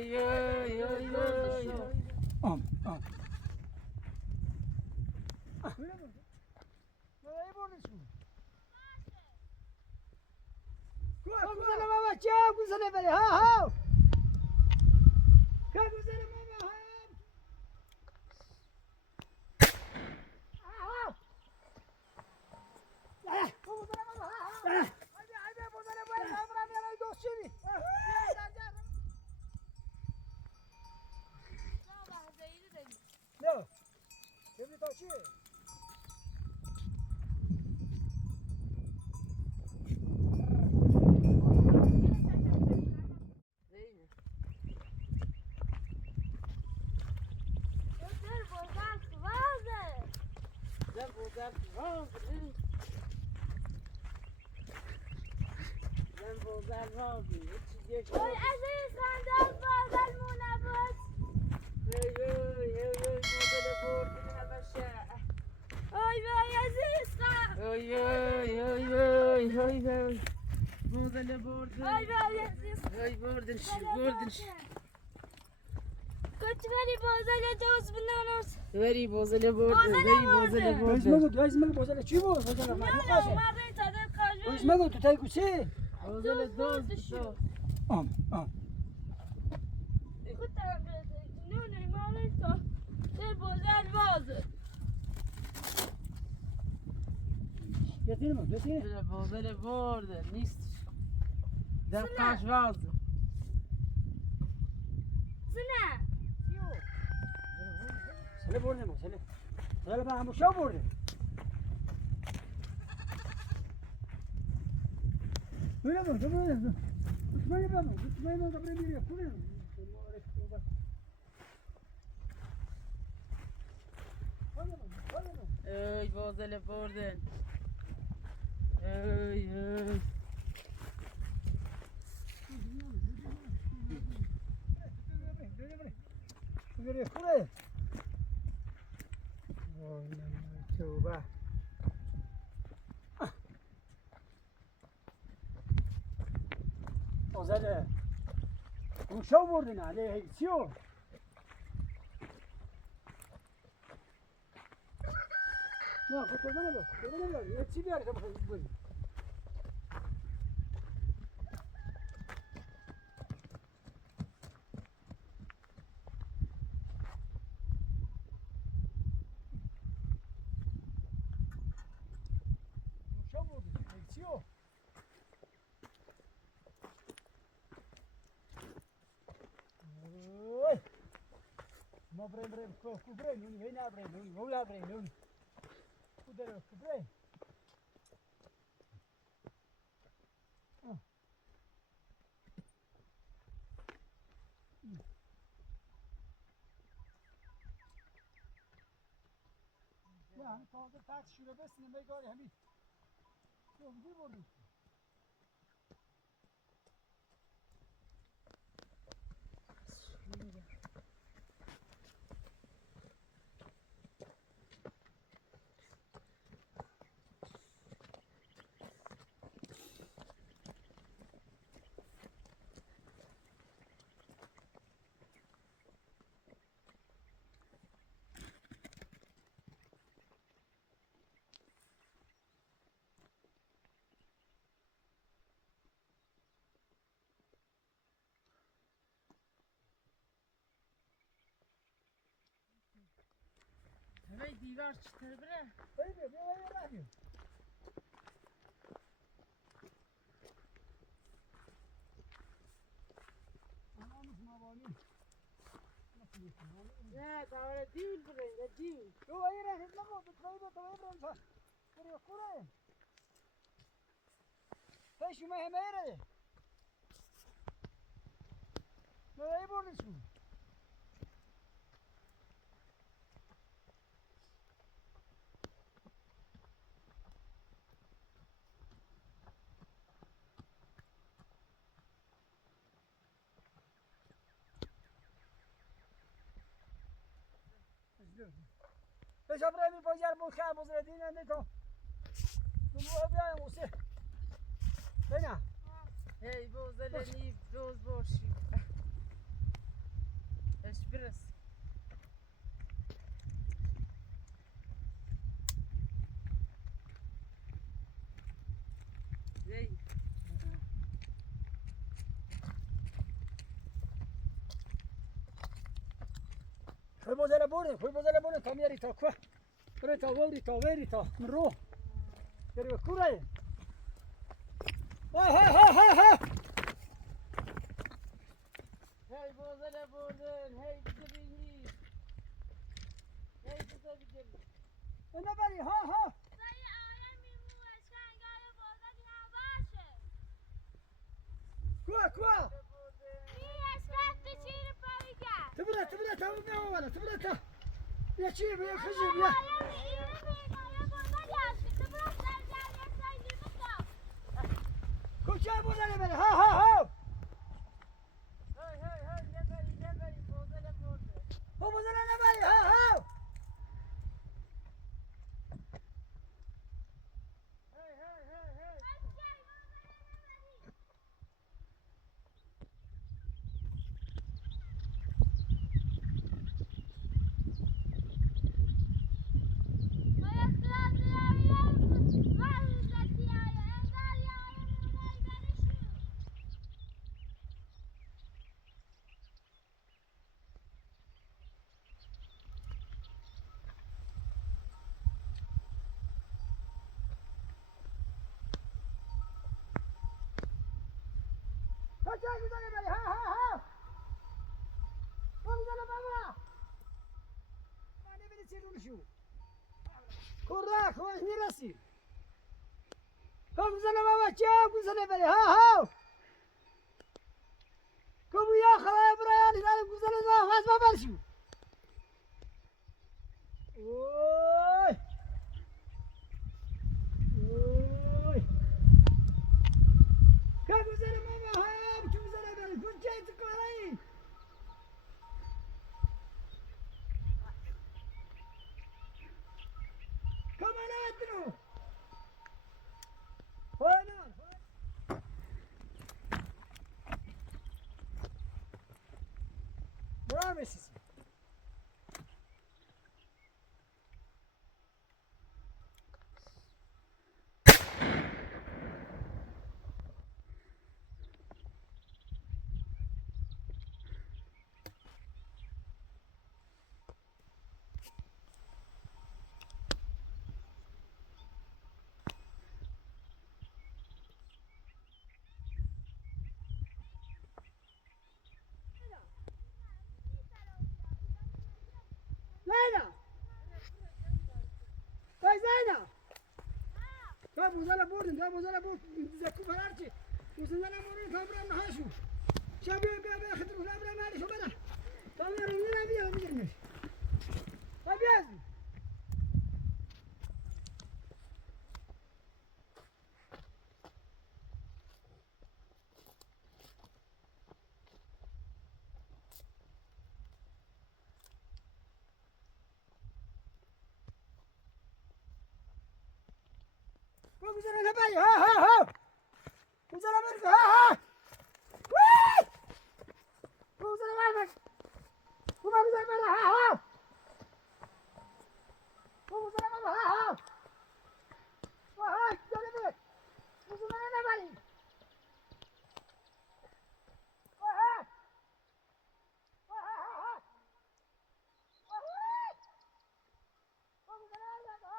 Oy oy oy oy. Am. Böyle mi? Nereye borlusun? Güzel baba çağ güzel böyle ha. Güzel baba ha. No. Şimdi taşı. Oy aziz خندان بازل مونه بود oy vay aziz خان Oy Modele border. oy vay aziz Oy border şu. Koçveri bozale dost bunlarız Veri bozele border. Bozele Veri bozele border. border. Gözme bozele çiğ bu bozele ma ne kaşe. umarım tadı kalıyor Gözme bu tutay kuçi. Bozele dost. Am. Kutam ne umarım to de bozel vazı Getir mi? Getir. Bozele border. Nist. Der kaç vazı. Sine Sele borne mi? Sele. Sele ben bu şov borne. Böyle mi? Böyle mi? Tutmayı ben mi? Tutmayı ben de bir yapıyor. Oy bozele border. Oy. Böyle buraya. Tövbe. O zaten. Bu şov vurdun ha. Ne hiçiyor. Ne kurtarma ne bu? Kurtarma ne bu? Hepsi bir arada bakın böyle. Bu şov vurdun. Hiçiyor. Oi! Ma brem, cu brem, nu vei na brem, nu la brem, nu. Cu de cu brem. Ya hani taze taş şuraya besin ne gari hani. Yok bir vurdum. Vay divar çıtır bre. Öyle bir. Anamız mavani. Nasıl yapayım? Ne davre değil bre, değil. Yo hayır hayır ne oldu? Trayda tavayı bırak. Buraya kurayım. Peşime hemen. Nereye borlusun? Deixa pra mim fazer buscar a buzredinha, né, então? Não vou ver você. Venha. Hey bozele ni boz boşi. بازار بردیم خوی بازار بردیم تا میاری تا کوه بره تا وری تا وری تا من رو بری به کوره ها ها ها ها ها هی بازل بردن هی بگیری هی بزا بگیری اینه بری ها ها سایه آیا میمون اشکنگاه بازدی نباشه کوه کوه می اشکن تو چیر پاوی کرد تبره تا میام والا تبره تا بیا چی بیا خشی بیا آیا می اینه پیگاه بازدی هستی تو برو سر جریه سای لیمون تا کجا بردن بری ها ها ها هی نبری بازل بردن ها بازار نبری ها ها کجا بردن بری ها ها ها بازار بابا ما نمیری چی رونشو کره خوش نیرسی کم زنه بابا چه گوزنه بری ها ها کم یا خلای برایانی دارم گوزنه ما فاز بابا شو اوی اوی کم گوزنه بابا ها کم گوزنه بری کجا تو کاری کم انا اتنو وانا برامي سيسي زينة هاي زينة كم وزلا بوردن كم وزلا بورد زكو فرارتي وزلا بوردن كبرنا نهاشو شباب بيا خدروا لا بلا مالي شو بلا كاميرا من بيا بيرمش أبيازي وزلا نباي ها ها ها وزلا برك ها ها وزلا مالك وما وزلا مالك ها ها وزلا مالك ها ها وها وزلا برك وزلا نباي وها وها ها وها وزلا مالك ها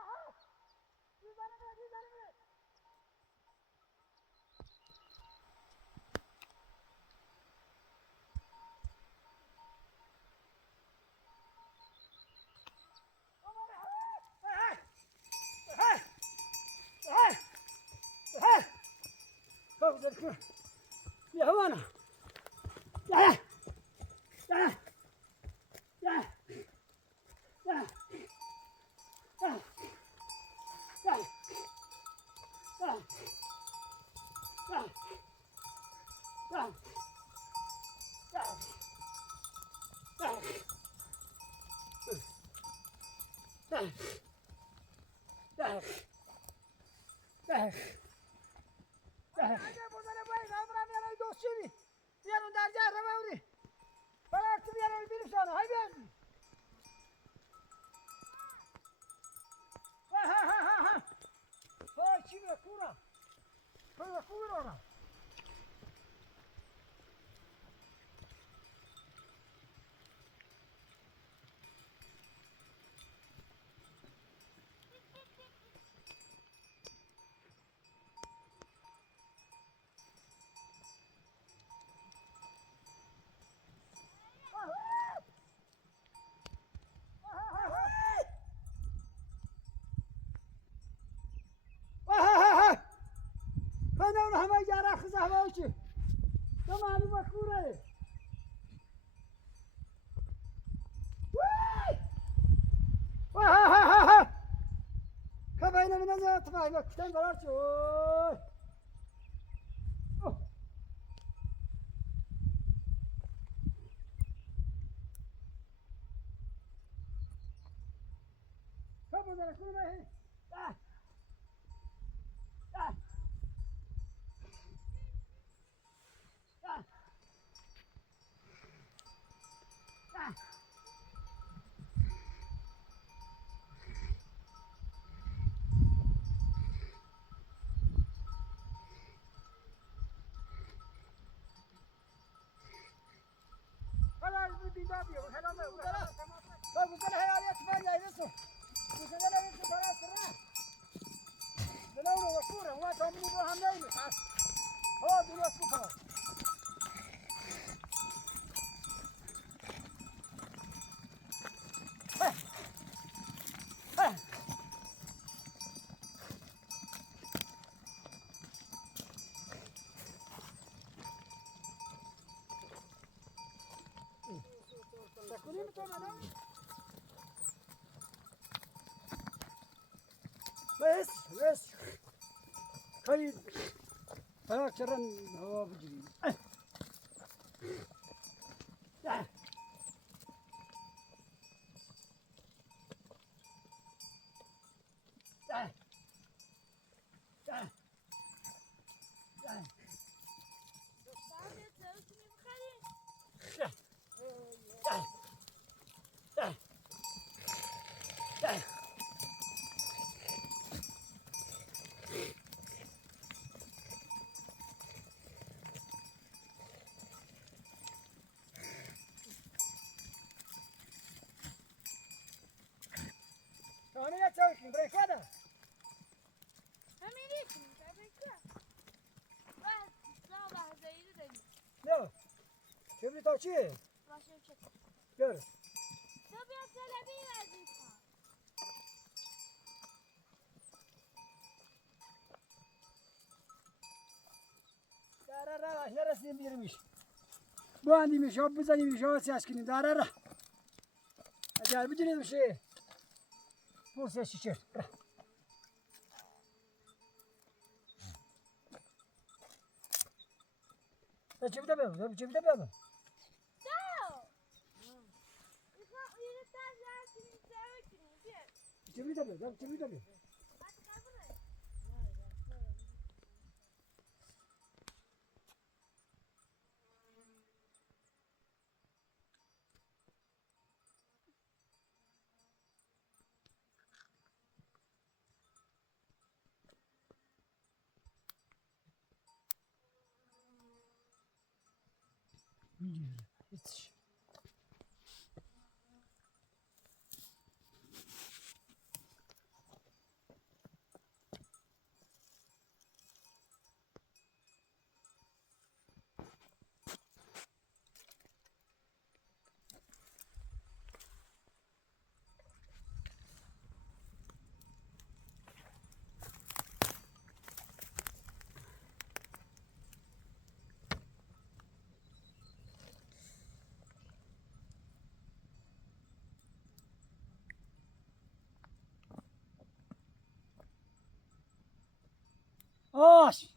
ها وزلا برك يا هوانا يا يا يا يا يا تفاهم كتن برارش اوه كم وزارة كل ما هي خلاص بدي بابي وخلاص وزارة هي عليك فاجأة يسو وزارة يسو خلاص راح بلونه وكورة وما تهمني بهم نايمة هو دلوقتي خلاص تاكلين كمان بس خلي هاك شرن هو بجري أنا لا تسوي بريك هذا لا شوف لي توشيه يلا دارا نرسم بيرمش باندي مشاب بزني مشاب سياسكني دارا أجل بجني مشي فرصة شيء جيب دبابة جيب دبابة جيب دبابة جيب دبابة Hiç. آش.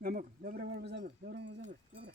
نمك دبر مال بزمر دبر مال بزمر دبر.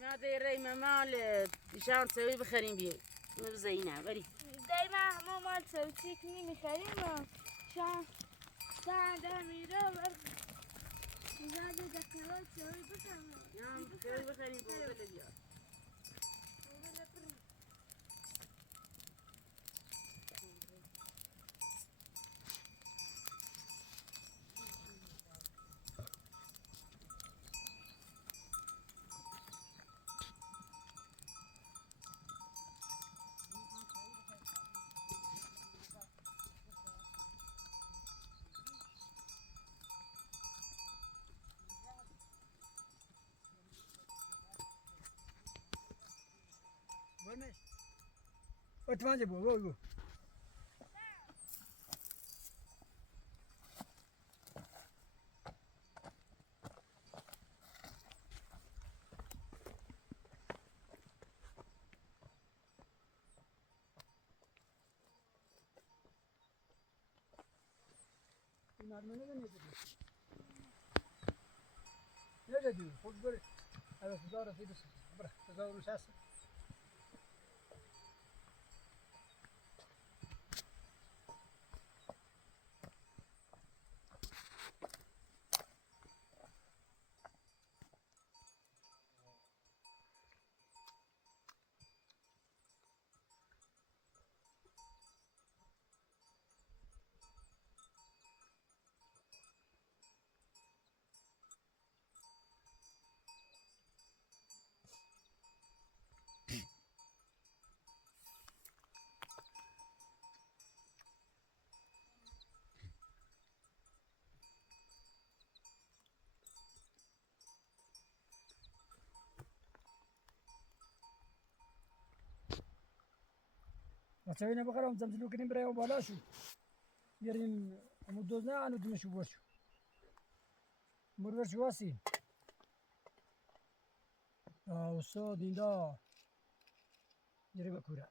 ما ديري ما مال شان تسوي بخرين بيه ما بزينها بري دايما مو مال تسوي كني مخرين شان ده ميرا برد زاد دكتور تسوي بخرين يوم تسوي بخرين بيه بلديا برمش اتفاجئ بو Narmene de ne dedi? Ne dedi? Futbol. Evet, zor atıydı. Bırak, zor uçarsın. وتسوينا بقرة ومزمزلو كريم برايو بلاشو يرين مدوزنا عنو دمشو برشو مرورشو واسين وصو ديندا يري بكورة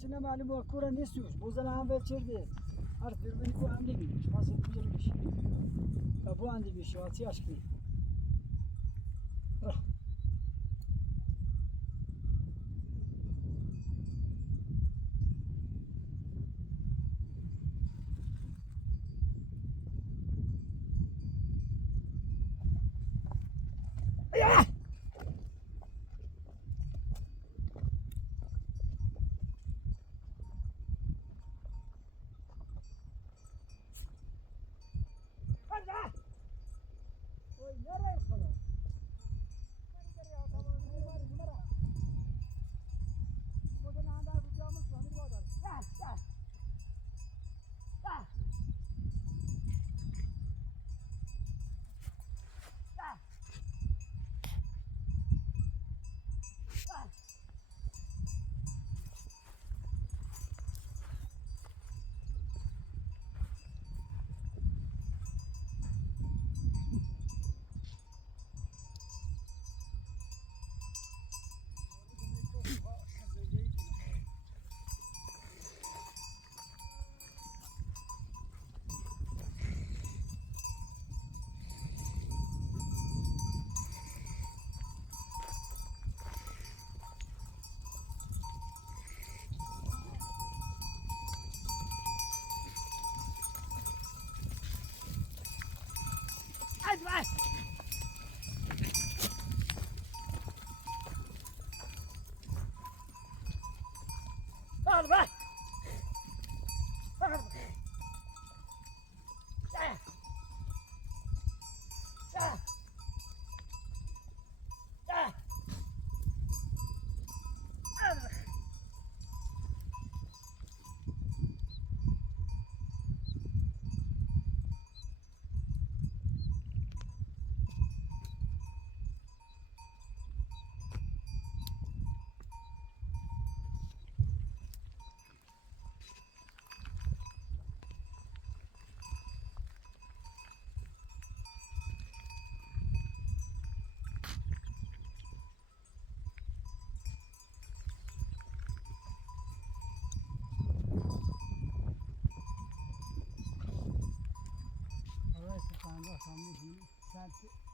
Çin'e malum bu kura ne istiyoruz? Bu zaman ham verçirdi. Artık birbirini bu andi bilmiş. Nasıl bilmiş? Ya bu andi bilmiş. Atı aşkı. عاد بعد بعد بعد الله سبحانه وتعالى